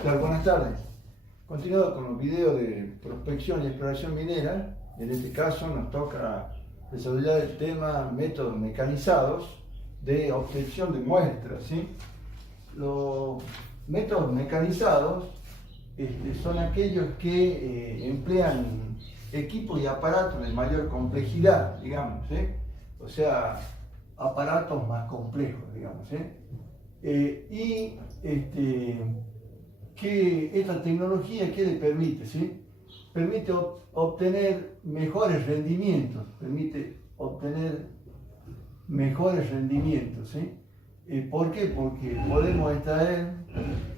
Buenas tardes. Continuando con los videos de prospección y exploración minera, en este caso nos toca desarrollar el tema métodos mecanizados de obtención de muestras, ¿sí? Los métodos mecanizados son aquellos que emplean equipos y aparatos de mayor complejidad, digamos, ¿sí? O sea, aparatos más complejos, digamos, ¿sí? Que esta tecnología, ¿qué le permite? ¿Sí? Permite obtener mejores rendimientos, ¿sí? ¿Por qué? Porque podemos extraer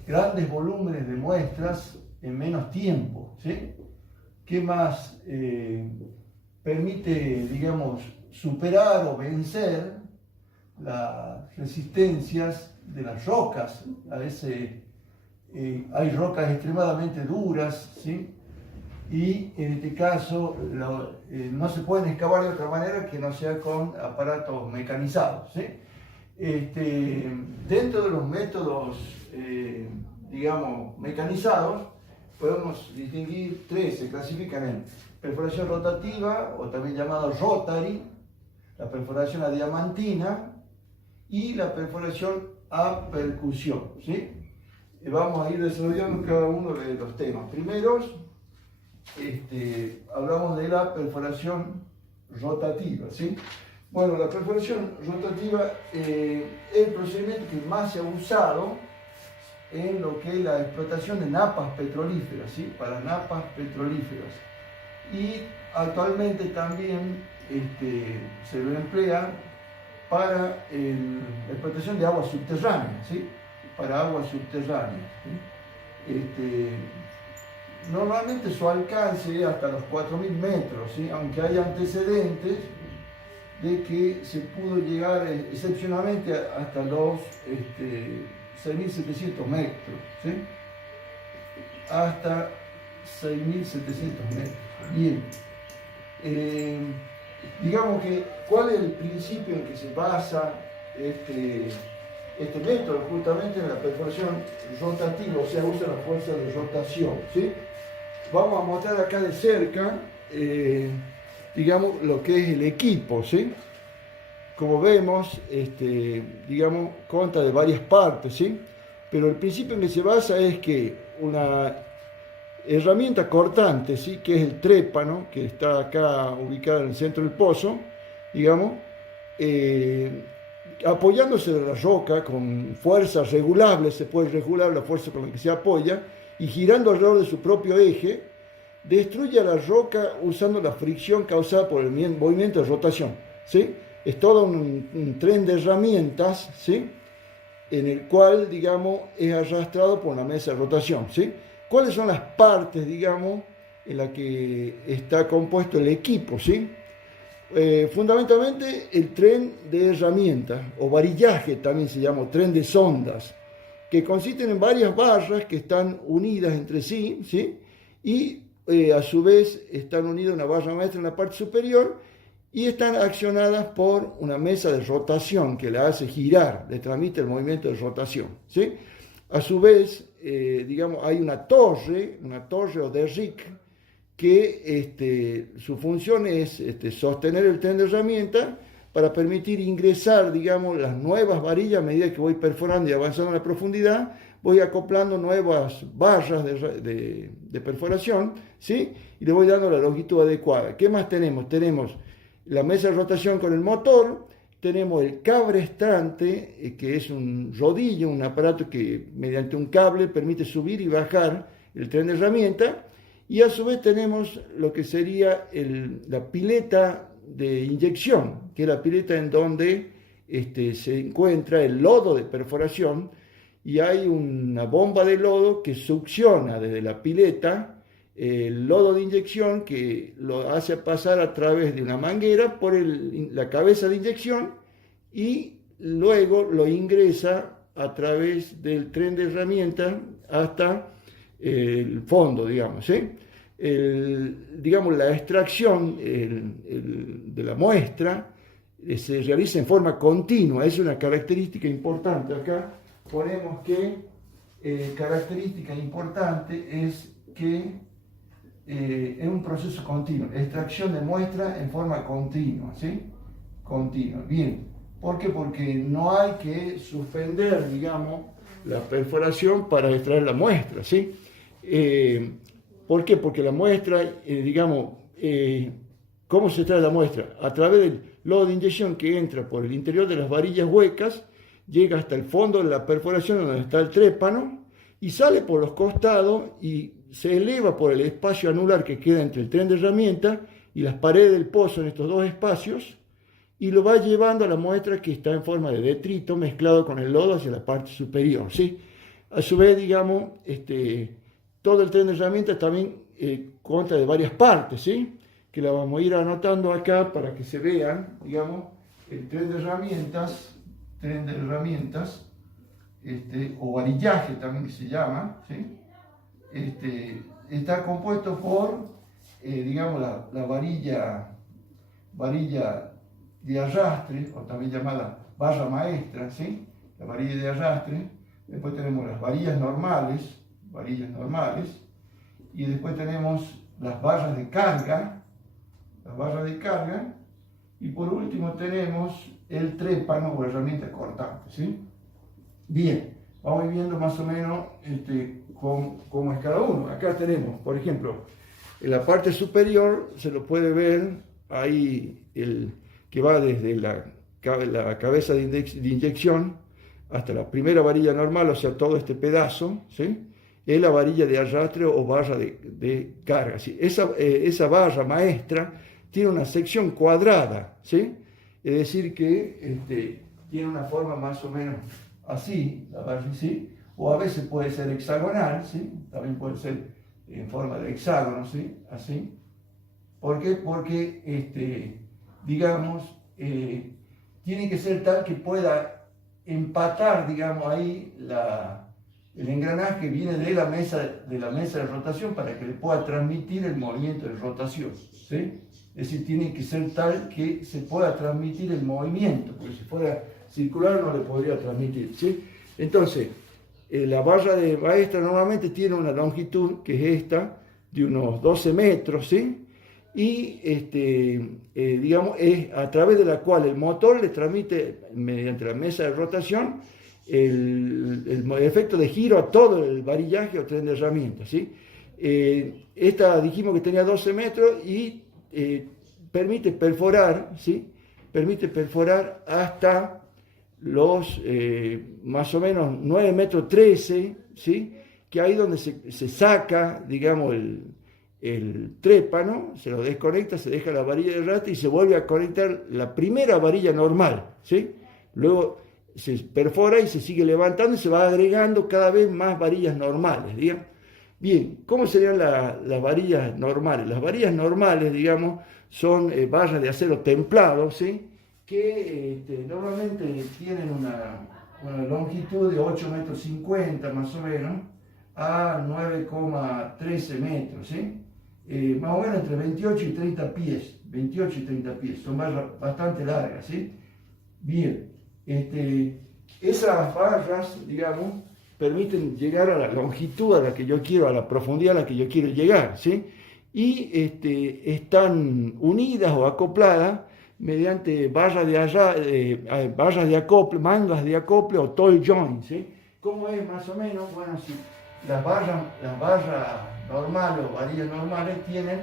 grandes volúmenes de muestras en menos tiempo, ¿sí? ¿Qué más? Permite, digamos, superar o vencer las resistencias de las rocas. A veces hay rocas extremadamente duras, ¿sí? Y en este caso no se pueden excavar de otra manera que no sea con aparatos mecanizados, ¿sí? Dentro de los métodos, digamos, mecanizados, podemos distinguir tres. Se clasifican en perforación rotativa, o también llamada rotary, la perforación a diamantina y la perforación a percusión, ¿sí? Vamos a ir desarrollando cada uno de los temas. Primero, hablamos de la perforación rotativa, ¿sí? Bueno, la perforación rotativa es el procedimiento que más se ha usado en lo que es la explotación de napas petrolíferas, ¿sí? Para napas petrolíferas. Y actualmente también se lo emplea para la explotación de aguas subterráneas, ¿sí? Para aguas subterráneas, ¿sí? Normalmente su alcance es hasta los 4.000 metros, ¿sí? Aunque hay antecedentes de que se pudo llegar excepcionalmente hasta los 6.700 metros, ¿sí? Hasta 6.700 metros. Bien. Digamos que, ¿cuál es el principio en que se basa este método? Justamente en la perforación rotativa, o sea, usa la fuerza de rotación, ¿sí? Vamos a mostrar acá de cerca, digamos, lo que es el equipo, ¿sí? Como vemos, digamos, consta de varias partes, ¿sí? Pero el principio en que se basa es que una herramienta cortante, ¿sí? Que es el trépano, que está acá ubicado en el centro del pozo, digamos, apoyándose de la roca con fuerza regulable, se puede regular la fuerza con la que se apoya, y girando alrededor de su propio eje, destruye a la roca usando la fricción causada por el movimiento de rotación, ¿sí? Es todo un tren de herramientas, ¿sí? En el cual, digamos, es arrastrado por una mesa de rotación, ¿sí? ¿Cuáles son las partes, digamos, en las que está compuesto el equipo, ¿sí? Fundamentalmente el tren de herramientas, o varillaje también se llama, tren de sondas, que consisten en varias barras que están unidas entre sí, ¿sí? Y a su vez están unidas una barra maestra en la parte superior y están accionadas por una mesa de rotación que la hace girar, le transmite el movimiento de rotación, ¿sí? A su vez, digamos, hay una torre o derrick, que su función es sostener el tren de herramienta para permitir ingresar, digamos, las nuevas varillas. A medida que voy perforando y avanzando en la profundidad, voy acoplando nuevas barras de perforación, ¿sí? Y le voy dando la longitud adecuada. ¿Qué más tenemos? Tenemos la mesa de rotación con el motor, tenemos el cabrestante, que es un rodillo, un aparato que mediante un cable permite subir y bajar el tren de herramienta, y a su vez tenemos lo que sería la pileta de inyección, que es la pileta en donde se encuentra el lodo de perforación, y hay una bomba de lodo que succiona desde la pileta el lodo de inyección, que lo hace pasar a través de una manguera por la cabeza de inyección, y luego lo ingresa a través del tren de herramientas hasta el fondo, digamos, ¿sí? Digamos, la extracción de la muestra se realiza en forma continua. Es una característica importante. Acá ponemos que característica importante es que es un proceso continuo, extracción de muestra en forma continua, ¿sí? Continua, bien. ¿Por qué? Porque no hay que suspender, digamos, la perforación para extraer la muestra, ¿sí? ¿Por qué? Porque la muestra, digamos, ¿cómo se extrae la muestra? A través del lodo de inyección que entra por el interior de las varillas huecas, llega hasta el fondo de la perforación donde está el trépano y sale por los costados y se eleva por el espacio anular que queda entre el tren de herramienta y las paredes del pozo en estos dos espacios y lo va llevando a la muestra que está en forma de detrito mezclado con el lodo hacia la parte superior, ¿sí? A su vez, digamos, todo el tren de herramientas también consta de varias partes, ¿sí? Que la vamos a ir anotando acá para que se vean, digamos, el tren de herramientas, o varillaje también se llama, ¿sí? Está compuesto por, digamos, la varilla de arrastre, o también llamada barra maestra, ¿sí? La varilla de arrastre. Después tenemos las varillas normales, y después tenemos las barras de carga, y por último tenemos el trépano o herramienta cortante, ¿sí? Bien, vamos viendo más o menos cómo es cada uno. Acá tenemos, por ejemplo, en la parte superior se lo puede ver ahí el que va desde la cabeza de inyección hasta la primera varilla normal, o sea, todo este pedazo, ¿sí? Es la varilla de arrastre o barra de carga, ¿sí? Esa barra maestra tiene una sección cuadrada, ¿sí? Es decir que tiene una forma más o menos así, la barra, ¿sí? O a veces puede ser hexagonal, ¿sí? También puede ser en forma de hexágono, ¿sí? Así. ¿Por qué? Porque, digamos, tiene que ser tal que pueda empatar, digamos, ahí el engranaje que viene de la mesa de rotación para que le pueda transmitir el movimiento de rotación, ¿sí? Es decir, tiene que ser tal que se pueda transmitir el movimiento, porque si fuera circular no le podría transmitir, ¿sí? Entonces, la barra de maestra normalmente tiene una longitud, que es esta, de unos 12 metros, ¿sí? Y, digamos, es a través de la cual el motor le transmite, mediante la mesa de rotación, el efecto de giro a todo el varillaje o tren de herramientas, ¿sí? Esta dijimos que tenía 12 metros y permite perforar, ¿sí? Permite perforar hasta los más o menos 9 metros 13, ¿sí? Que ahí donde se saca, digamos, el trépano, se lo desconecta, se deja la varilla de arrastre y se vuelve a conectar la primera varilla normal, ¿sí? Luego se perfora y se sigue levantando y se va agregando cada vez más varillas normales, digamos. Bien, ¿cómo serían las varillas normales? Las varillas normales, digamos, son barras de acero templado, ¿sí? Que normalmente tienen una longitud de 8,50 metros más o menos a 9,13 metros, ¿sí? Más o menos entre 28 y 30 pies, son barras bastante largas, ¿sí? Bien, esas barras, digamos, permiten llegar a la longitud a la que yo quiero, a la profundidad a la que yo quiero llegar, ¿sí? Y están unidas o acopladas mediante barras de acople, mangas de acople o toll joint, ¿sí? ¿Cómo es más o menos? Bueno, si las barras normales o varillas normales tienen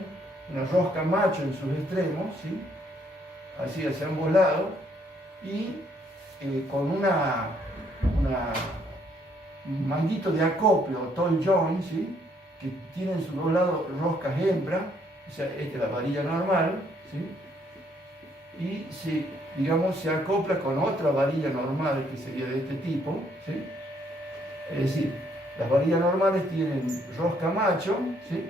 una rosca macho en sus extremos, ¿sí? Así hacia ambos lados, y con un manguito de acople o toll joint, ¿sí? Que tienen en sus dos lados roscas hembra, o sea, esta es la varilla normal, ¿sí? Y se acopla con otra varilla normal que sería de este tipo, ¿sí? Es decir, las varillas normales tienen rosca macho, ¿sí?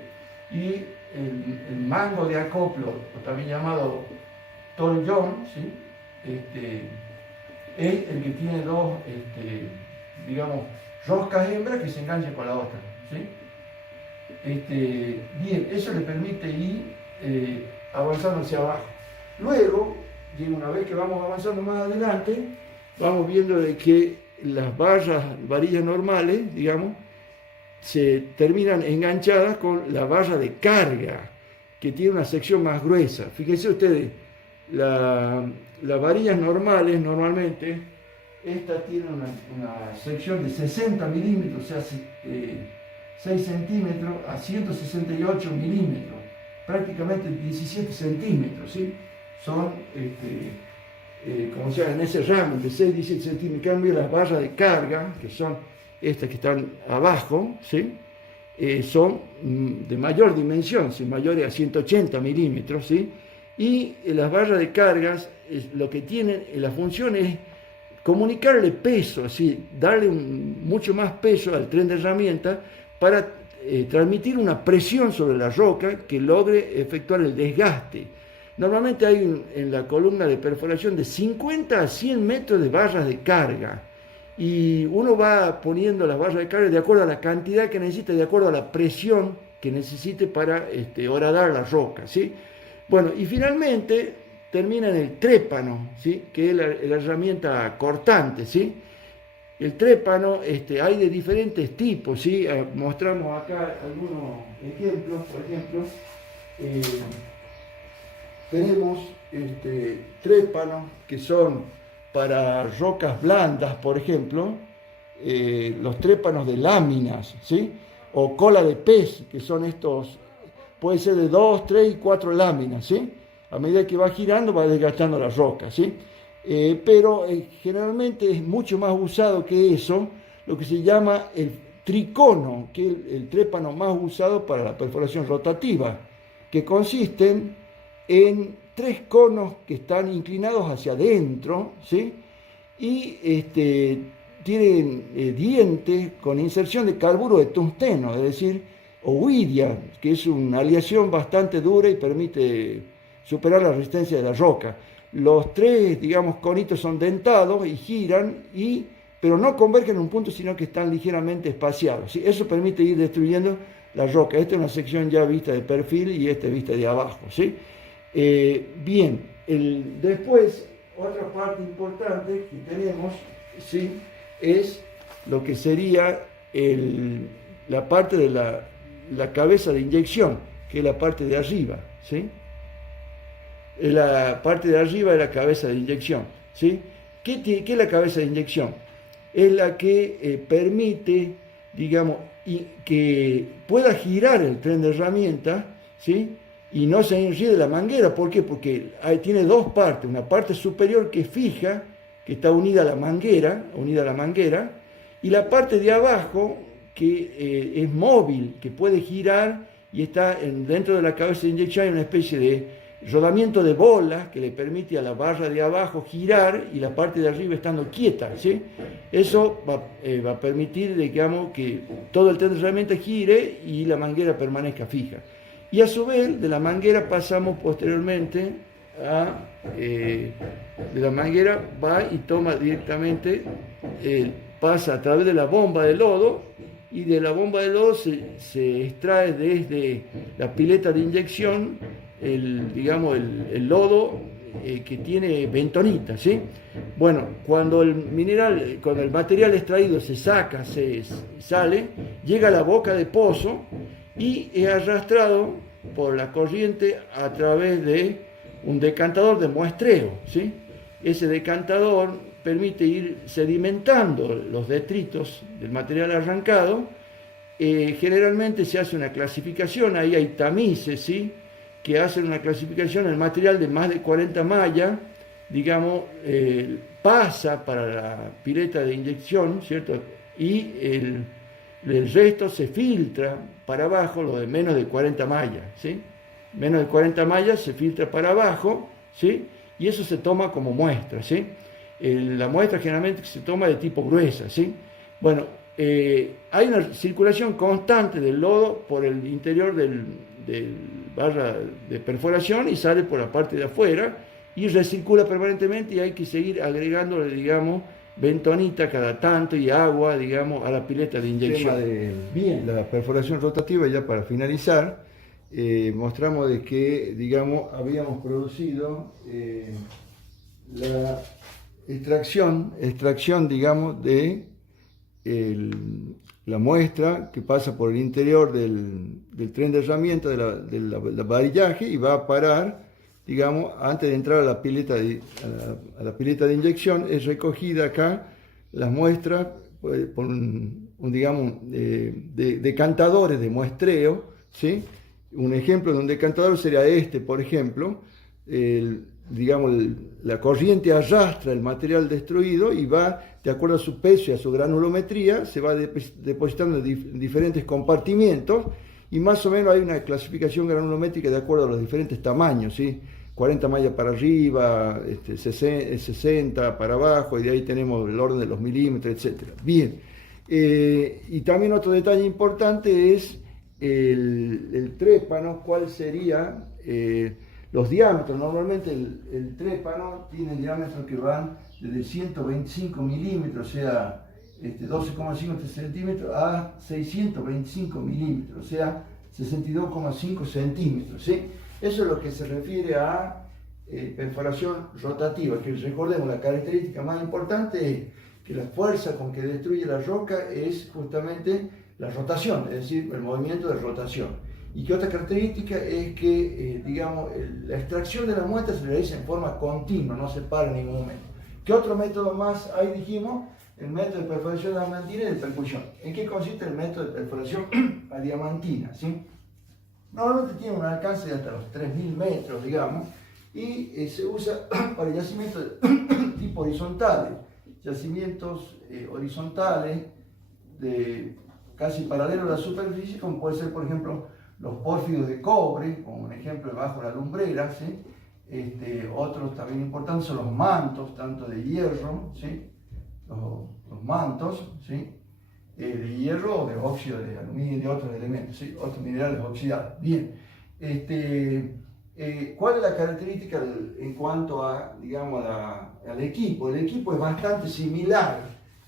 Y el mango de acoplo, o también llamado toll joint, ¿sí? Es el que tiene dos, digamos, roscas hembras que se enganchan con la otra, ¿sí? Bien, eso le permite ir avanzando hacia abajo. Luego, una vez que vamos avanzando más adelante, vamos viendo de que las varillas normales, digamos, se terminan enganchadas con la barra de carga, que tiene una sección más gruesa. Fíjense ustedes, las varillas normales, normalmente, esta tiene una sección de 60 milímetros, o sea, 6 centímetros a 168 milímetros, prácticamente 17 centímetros, ¿sí? Son, como sea, en ese rango de 6 a 17 centímetros. En cambio, las barras de carga, que son estas que están abajo, ¿sí? Son de mayor dimensión, ¿sí? Mayores a 180 milímetros, ¿sí? Y las barras de cargas, lo que tienen, la función es comunicarle peso, ¿sí? Darle mucho más peso al tren de herramientas para transmitir una presión sobre la roca que logre efectuar el desgaste. Normalmente hay en la columna de perforación de 50 a 100 metros de barras de carga, y uno va poniendo las barras de carga de acuerdo a la cantidad que necesita, de acuerdo a la presión que necesite para horadar la roca, ¿sí? Bueno, y finalmente termina en el trépano, ¿sí? Que es la herramienta cortante, ¿sí? El trépano hay de diferentes tipos, ¿sí? Mostramos acá algunos ejemplos. Por ejemplo, tenemos trépanos que son para rocas blandas, por ejemplo, los trépanos de láminas, ¿sí? O cola de pez, que son estos, puede ser de 2, 3 y 4 láminas, ¿sí? A medida que va girando va desgastando la roca, ¿sí? Pero generalmente es mucho más usado que eso, lo que se llama el tricono, que es el trépano más usado para la perforación rotativa, que consisten en 3 conos que están inclinados hacia adentro, ¿sí? Y tienen dientes con inserción de carburo de tungsteno, es decir, o huidia, que es una aleación bastante dura y permite superar la resistencia de la roca. Los 3, digamos, conitos son dentados y giran, pero no convergen en un punto, sino que están ligeramente espaciados, ¿sí? Eso permite ir destruyendo la roca. Esta es una sección ya vista de perfil y esta vista de abajo, ¿sí? Bien, después, otra parte importante que tenemos, ¿sí? Es lo que sería la parte de la cabeza de inyección, que es la parte de arriba, ¿sí? La parte de arriba de la cabeza de inyección, ¿sí? ¿Qué es la cabeza de inyección? Es la que permite, digamos, que pueda girar el tren de herramientas, ¿sí? Y no se enrede la manguera. ¿Por qué? Porque tiene 2 partes, una parte superior que es fija, que está unida a la manguera, y la parte de abajo que es móvil, que puede girar y está dentro de la cabeza de inyección. Hay una especie de rodamiento de bola que le permite a la barra de abajo girar y la parte de arriba estando quieta, ¿sí? Eso va a permitir, digamos, que todo el tren de herramientas gire y la manguera permanezca fija. Y a su vez, de la manguera pasamos posteriormente de la manguera va y toma directamente, pasa a través de la bomba de lodo, y de la bomba de lodo se extrae desde la pileta de inyección el lodo que tiene bentonita, ¿sí? Bueno, cuando el material extraído se saca, sale, llega a la boca de pozo y es arrastrado por la corriente a través de un decantador de muestreo, ¿sí? Ese decantador permite ir sedimentando los detritos del material arrancado. Generalmente se hace una clasificación, ahí hay tamices, ¿sí? Que hacen una clasificación. El material de más de 40 mallas, digamos, pasa para la pileta de inyección, ¿cierto? Y el resto se filtra para abajo, lo de menos de 40 mallas, ¿sí? Menos de 40 mallas se filtra para abajo, ¿sí? Y eso se toma como muestra, ¿sí? La muestra generalmente se toma de tipo gruesa, ¿sí? Bueno, hay una circulación constante del lodo por el interior del barra de perforación y sale por la parte de afuera y recircula permanentemente, y hay que seguir agregándole, digamos, bentonita cada tanto y agua, digamos, a la pileta de inyección. Bien. La perforación rotativa, ya para finalizar, mostramos de que, digamos, habíamos producido extracción, digamos, de la muestra que pasa por el interior del tren de herramientas del varillaje y va a parar, digamos, antes de entrar a la pileta a la pileta de inyección. Es recogida acá las muestras por digamos, decantadores de muestreo, ¿sí? Un ejemplo de un decantador sería este, por ejemplo. Digamos, la corriente arrastra el material destruido y va, de acuerdo a su peso y a su granulometría, se va depositando en diferentes compartimientos, y más o menos hay una clasificación granulométrica de acuerdo a los diferentes tamaños, ¿sí? 40 mallas para arriba, 60 para abajo, y de ahí tenemos el orden de los milímetros, etc. Bien, y también otro detalle importante es el trépano. ¿Cuál sería los diámetros? Normalmente el trépano tiene diámetros que van desde 125 milímetros, o sea, 12,5 centímetros, a 625 milímetros, o sea, 62,5 centímetros, ¿sí? Eso es lo que se refiere a perforación rotativa, que recordemos, la característica más importante es que la fuerza con que destruye la roca es justamente la rotación, es decir, el movimiento de rotación. Y que otra característica es que, digamos, la extracción de la muestra se realiza en forma continua, no se para en ningún momento. ¿Qué otro método más hay? Dijimos, el método de perforación diamantina y de percusión. ¿En qué consiste el método de perforación diamantina? ¿Sí? Normalmente tiene un alcance de hasta los 3.000 metros, digamos, y se usa para yacimientos tipo horizontales, yacimientos horizontales casi paralelos a la superficie, como puede ser, por ejemplo, los pórfidos de cobre, como un ejemplo debajo de la lumbrera, ¿sí? Otros también importantes son los mantos, tanto de hierro, ¿sí? Los mantos, ¿sí? De hierro o de óxido de aluminio y de otros elementos, ¿sí? Otros minerales oxidados. Bien, ¿cuál es la característica en cuanto a, digamos, al equipo? El equipo es bastante similar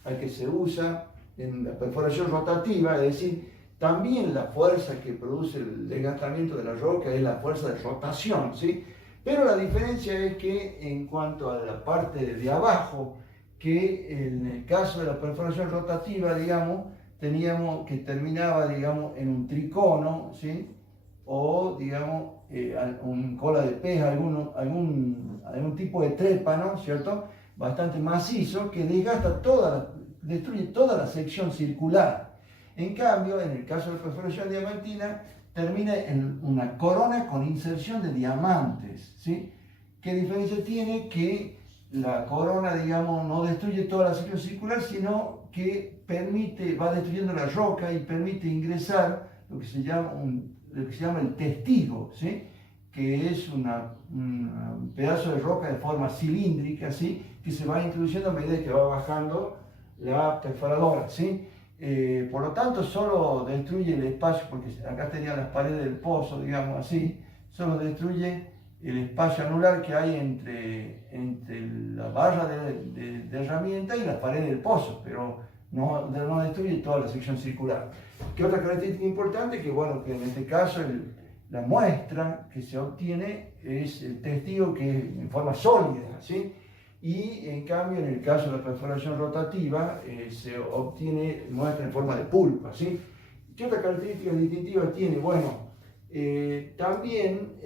al que se usa en la perforación rotativa, es decir, también la fuerza que produce el desgastamiento de la roca es la fuerza de rotación, ¿sí? Pero la diferencia es que en cuanto a la parte de abajo, que en el caso de la perforación rotativa, digamos, teníamos que terminaba, digamos, en un tricono, ¿sí? O, digamos, un cola de pez, algún tipo de trépano, ¿cierto? Bastante macizo, que destruye toda la sección circular. En cambio, en el caso de la perforación diamantina, termina en una corona con inserción de diamantes, ¿sí? ¿Qué diferencia tiene? Que la corona, digamos, no destruye toda la sección circular, sino que va destruyendo la roca y permite ingresar lo que se llama el testigo, ¿sí? Que es un pedazo de roca de forma cilíndrica, ¿sí? Que se va introduciendo a medida que va bajando la perforadora, ¿sí? Por lo tanto, solo destruye el espacio, porque acá tenía las paredes del pozo, digamos así, solo destruye el espacio anular que hay entre la barra de herramienta y la pared del pozo, pero no destruye toda la sección circular. ¿Qué otra característica importante? Que bueno, que en este caso la muestra que se obtiene es el testigo, que es en forma sólida, ¿sí? Y en cambio, en el caso de la perforación rotativa, se obtiene muestra en forma de pulpa, ¿sí? ¿Qué otra característica distintiva tiene? Bueno, también,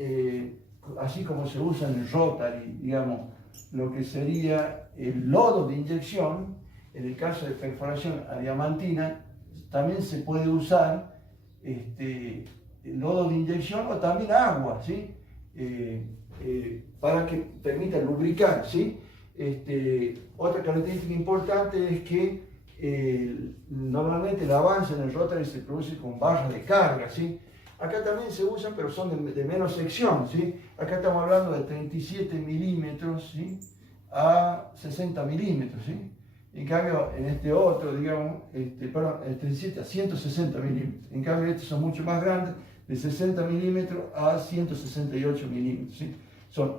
así como se usa en el rotary, digamos, lo que sería el lodo de inyección, en el caso de perforación diamantina, también se puede usar el lodo de inyección o también agua, ¿sí? Para que permita lubricar, ¿sí? Otra característica importante es que normalmente el avance en el rotary se produce con barras de carga, ¿sí? Acá también se usan, pero son de menos sección, ¿sí? Acá estamos hablando de 37 milímetros, ¿sí? A 60 milímetros, ¿sí? En cambio, en este otro, digamos, perdón, el 37 a 160 milímetros. En cambio, estos son mucho más grandes, de 60 milímetros a 168 milímetros, ¿sí?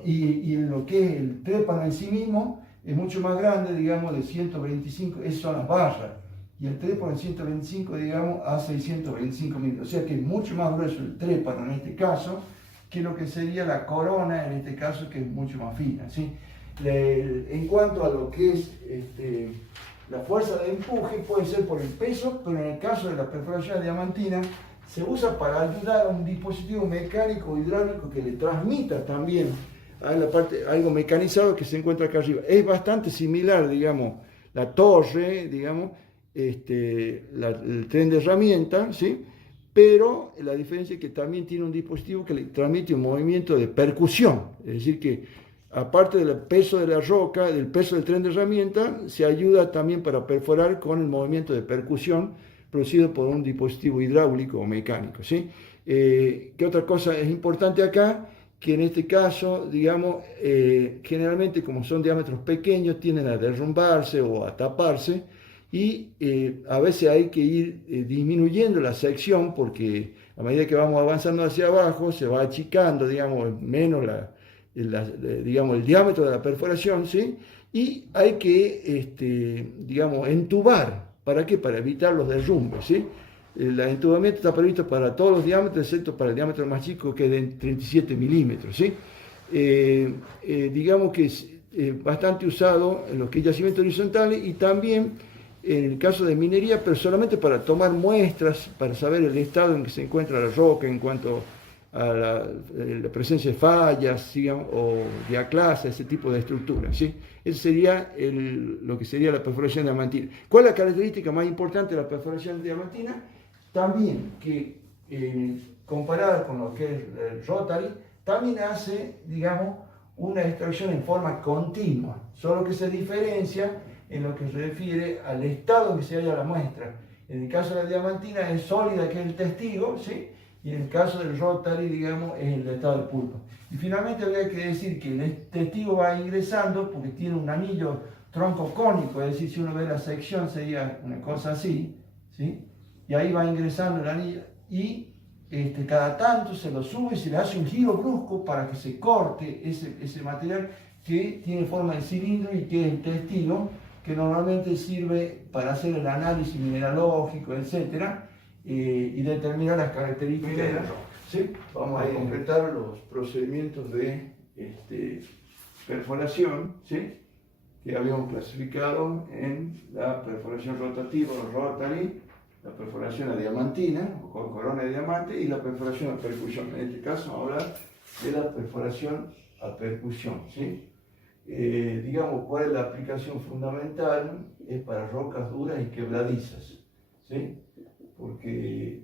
Y lo que es el trépano en sí mismo es mucho más grande, digamos, de 125, esas son las barras, y el trépano en 125, digamos, a 625 milímetros. O sea que es mucho más grueso el trépano en este caso que lo que sería la corona en este caso, que es mucho más fina, ¿sí? En cuanto a lo que es la fuerza de empuje, puede ser por el peso, pero en el caso de la perforación diamantina, se usa para ayudar a un dispositivo mecánico hidráulico que le transmita también a la parte, algo mecanizado que se encuentra acá arriba. Es bastante similar, digamos, la torre, digamos, el tren de herramienta, ¿sí? Pero la diferencia es que también tiene un dispositivo que le transmite un movimiento de percusión, es decir que aparte del peso de la roca, del peso del tren de herramienta, se ayuda también para perforar con el movimiento de percusión producido por un dispositivo hidráulico o mecánico, ¿sí? ¿Qué otra cosa es importante acá? Que en este caso, digamos, generalmente como son diámetros pequeños, tienden a derrumbarse o a taparse y a veces hay que ir disminuyendo la sección porque a medida que vamos avanzando hacia abajo se va achicando, digamos, menos digamos, el diámetro de la perforación, ¿sí? Y hay que, digamos, entubar. ¿Para qué? Para evitar los derrumbes, ¿sí? El entubamiento está previsto para todos los diámetros, excepto para el diámetro más chico, que es de 37 milímetros, ¿sí? Digamos que es bastante usado en los que hay yacimientos horizontales y también en el caso de minería, pero solamente para tomar muestras, para saber el estado en que se encuentra la roca en cuanto a la presencia de fallas, digamos, o diaclasa, ese tipo de estructuras, ¿sí? Ese sería lo que sería la perforación diamantina. ¿Cuál es la característica más importante de la perforación diamantina? También que comparada con lo que es el rotary, también hace, digamos, una extracción en forma continua, solo que se diferencia en lo que se refiere al estado en que se halla la muestra. En el caso de la diamantina es sólida, que es el testigo, ¿sí? Y en el caso del rotary, digamos, es el estado de pulpa. Y finalmente habría que decir que el testigo va ingresando porque tiene un anillo tronco cónico, es decir, si uno ve la sección sería una cosa así, ¿sí? Y ahí va ingresando el anillo y cada tanto se lo sube y se le hace un giro brusco para que se corte ese material que tiene forma de cilindro y que es el testigo, que normalmente sirve para hacer el análisis mineralógico, etc., y determinar las características de la roca. ¿Sí? Vamos a completar los procedimientos de perforación, ¿sí? Que habíamos clasificado en la perforación rotativa o rotary, la perforación a diamantina o con corona de diamante y la perforación a percusión. En este caso vamos a hablar de la perforación a percusión, ¿sí? Digamos, ¿cuál es la aplicación fundamental? Es para rocas duras y quebradizas, ¿sí? Porque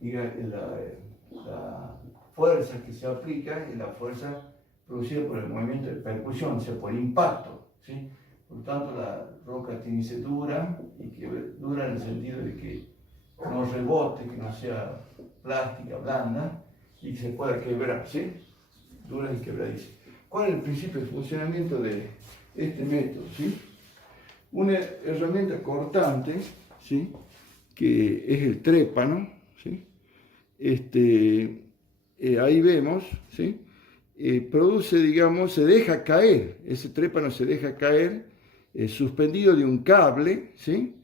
la fuerza que se aplica es la fuerza producida por el movimiento de percusión, o sea, por impacto, ¿sí? Por tanto, la roca tiene que ser dura, y que dura en el sentido de que no rebote, que no sea plástica, blanda, y que se pueda quebrar, ¿sí? Dura y quebradiza. ¿Cuál es el principio de funcionamiento de este método? ¿Sí? Una herramienta cortante, ¿sí? Que es el trépano, ¿sí? Ahí vemos, ¿sí? Produce, digamos, se deja caer, ese trépano se deja caer suspendido de un cable, ¿sí?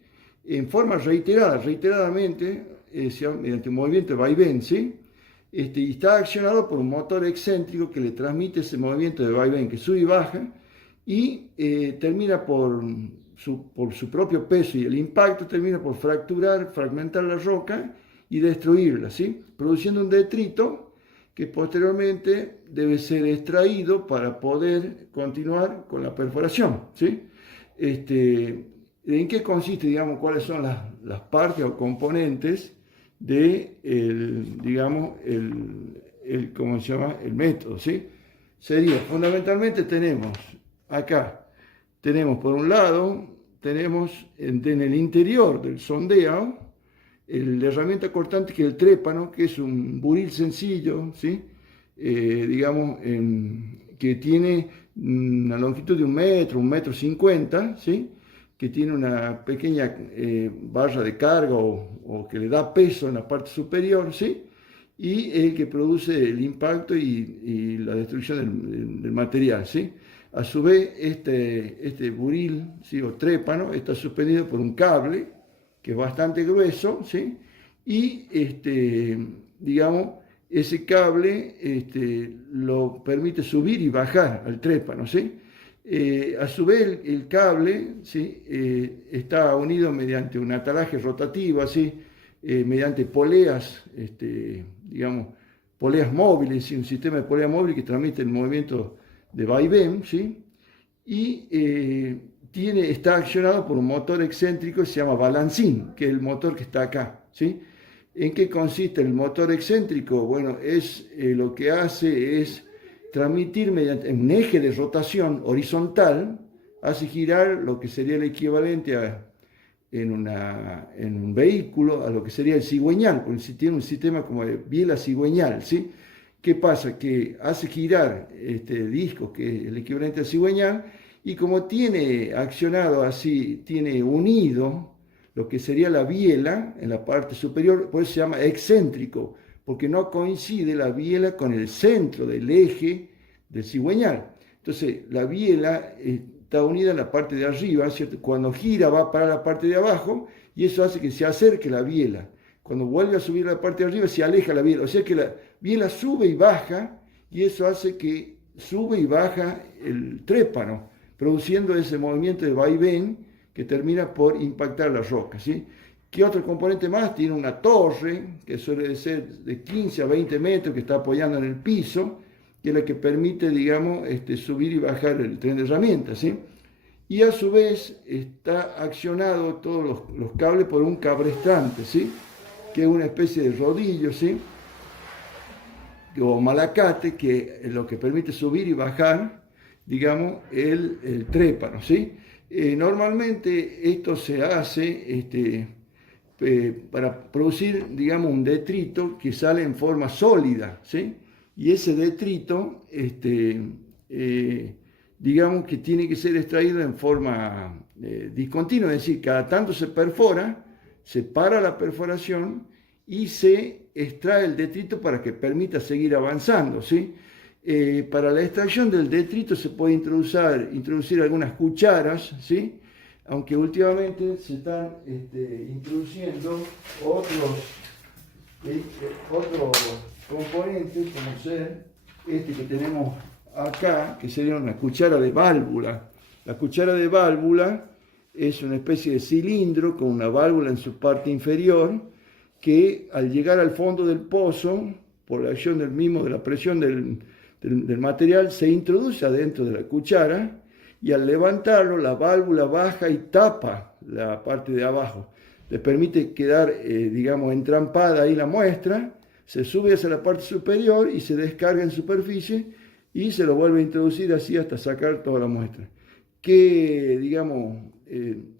En forma reiteradamente, mediante un movimiento de vaivén, ¿sí? Y está accionado por un motor excéntrico que le transmite ese movimiento de vaivén que sube y baja y termina por su propio peso y el impacto termina por fragmentar la roca y destruirla, ¿sí? Produciendo un detrito que posteriormente debe ser extraído para poder continuar con la perforación, ¿sí? ¿En qué consiste, digamos, cuáles son las partes o componentes de ¿cómo se llama? El método, ¿sí? Sería, fundamentalmente tenemos por un lado, tenemos en el interior del sondeo, la herramienta cortante que es el trépano, que es un buril sencillo, ¿sí? Digamos, que tiene una longitud de 1 metro, 1,50 m, ¿sí? Que tiene una pequeña barra de carga o que le da peso en la parte superior, ¿sí? Y el que produce el impacto y la destrucción del material, ¿sí? A su vez, este buril, ¿sí? O trépano está suspendido por un cable que es bastante grueso, ¿sí? Y digamos, ese cable lo permite subir y bajar al trépano, ¿sí? A su vez, el cable, ¿sí? Está unido mediante un atalaje rotativo, así, mediante poleas, digamos, poleas móviles, ¿sí? Un sistema de polea móvil que transmite el movimiento de vaivén, ¿sí? Y está accionado por un motor excéntrico que se llama balancín, que es el motor que está acá, ¿sí? ¿En qué consiste el motor excéntrico? Bueno, lo que hace es transmitir mediante un eje de rotación horizontal, hace girar lo que sería el equivalente en un vehículo a lo que sería el cigüeñal, porque tiene un sistema como de biela cigüeñal, ¿sí? ¿Qué pasa? Que hace girar este disco, que es el equivalente al cigüeñal, y como tiene accionado así, tiene unido lo que sería la biela en la parte superior, por eso se llama excéntrico, porque no coincide la biela con el centro del eje del cigüeñal. Entonces, la biela está unida en la parte de arriba, ¿cierto? Cuando gira va para la parte de abajo y eso hace que se acerque la biela. Cuando vuelve a subir a la parte de arriba se aleja la biela, o sea que la biela sube y baja y eso hace que sube y baja el trépano, produciendo ese movimiento de vaivén que termina por impactar la roca, ¿sí? ¿Qué otro componente más? Tiene una torre que suele ser de 15 a 20 metros que está apoyando en el piso, que es la que permite, digamos, subir y bajar el tren de herramientas, ¿sí? Y a su vez está accionado todos los cables por un cabrestrante, ¿sí? Que es una especie de rodillo, ¿sí? O malacate, que es lo que permite subir y bajar, digamos, el trépano, ¿sí? Normalmente esto se hace para producir, digamos, un detrito que sale en forma sólida, ¿sí? Y ese detrito, digamos que tiene que ser extraído en forma discontinua, es decir, cada tanto se perfora, se para la perforación y se extrae el detrito para que permita seguir avanzando, ¿sí? Para la extracción del detrito se puede introducir algunas cucharas, ¿sí? Aunque últimamente se están introduciendo otros componentes, como ser que tenemos acá, que sería una cuchara de válvula. La cuchara de válvula es una especie de cilindro con una válvula en su parte inferior que al llegar al fondo del pozo, por la acción de la presión del material, se introduce adentro de la cuchara y al levantarlo la válvula baja y tapa la parte de abajo. Le permite quedar, digamos, entrampada ahí la muestra, se sube hacia la parte superior y se descarga en superficie y se lo vuelve a introducir así hasta sacar toda la muestra. ¿Qué, digamos,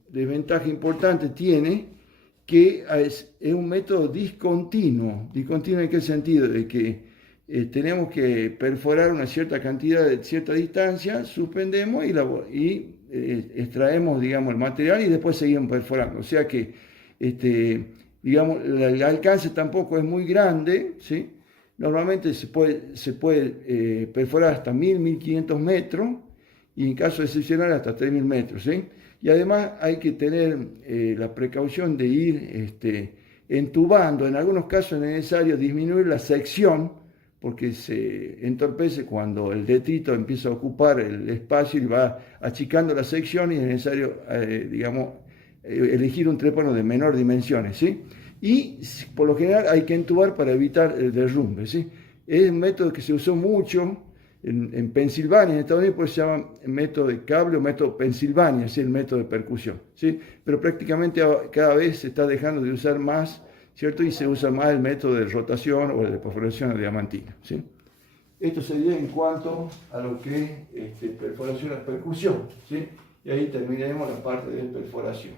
desventaja importante tiene? Que es un método discontinuo. ¿Discontinuo en qué sentido? De que tenemos que perforar una cierta cantidad de cierta distancia, suspendemos y extraemos, digamos, el material y después seguimos perforando. O sea que, digamos, el alcance tampoco es muy grande, ¿sí? Normalmente se puede perforar hasta 1.500 metros y en caso excepcional hasta 3.000 metros, ¿sí? Y además hay que tener la precaución de ir entubando. En algunos casos es necesario disminuir la sección porque se entorpece cuando el detrito empieza a ocupar el espacio y va achicando la sección y es necesario, digamos, elegir un trépano de menor dimensiones, ¿sí? Y por lo general hay que entubar para evitar el derrumbe, ¿sí? Es un método que se usó mucho en Pensilvania, en Estados Unidos, pues se llama método de cable o método Pensilvania, ¿sí? El método de percusión, ¿sí? Pero prácticamente cada vez se está dejando de usar más, ¿cierto? Y se usa más el método de rotación o de perforación de diamantina, ¿sí? Esto sería en cuanto a lo que es perforación y percusión, ¿sí? Y ahí terminaremos la parte de perforación.